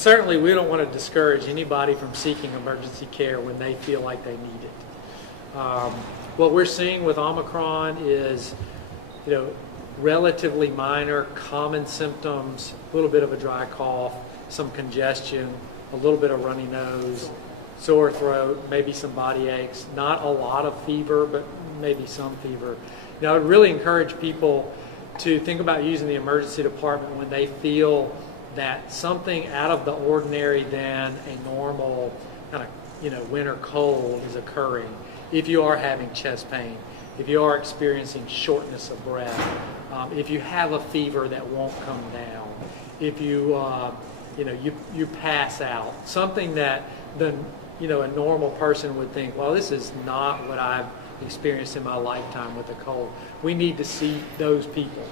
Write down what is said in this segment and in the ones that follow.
certainly we don't want to discourage anybody from seeking emergency care when they feel like they need it. What we're seeing with Omicron is, relatively minor common symptoms, a little bit of a dry cough, some congestion, a little bit of runny nose, sore throat, maybe some body aches, not a lot of fever, but maybe some fever. I would really encourage people to think about using the emergency department when they feel that something out of the ordinary than a normal kind of winter cold is occurring. If you are having chest pain, if you are experiencing shortness of breath, if you have a fever that won't come down, if you you pass out, something that a normal person would think, well, this is not what I've experienced in my lifetime with a cold. We need to see those people.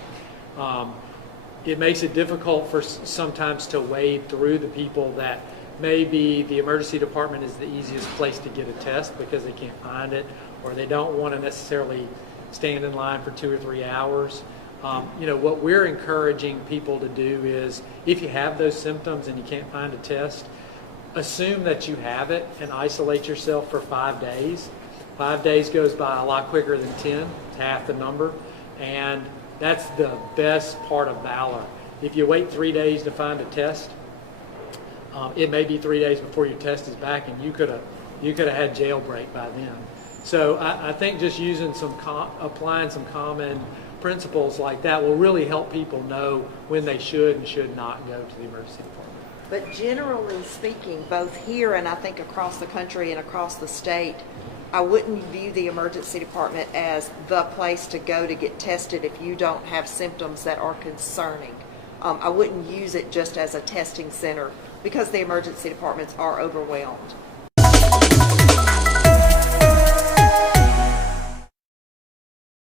It makes it difficult for sometimes to wade through the people that maybe the emergency department is the easiest place to get a test because they can't find it, or they don't want to necessarily stand in line for 2 or 3 hours. What we're encouraging people to do is, if you have those symptoms and you can't find a test, assume that you have it and isolate yourself for 5 days. 5 days goes by a lot quicker than 10. It's half the number. And that's the best part of valor. If you wait 3 days to find a test, it may be 3 days before your test is back, and you could have had jailbreak by then. So I think just using applying some common principles like that will really help people know when they should and should not go to the emergency department. But generally speaking, both here and I think across the country and across the state, I wouldn't view the emergency department as the place to go to get tested if you don't have symptoms that are concerning. I wouldn't use it just as a testing center because the emergency departments are overwhelmed.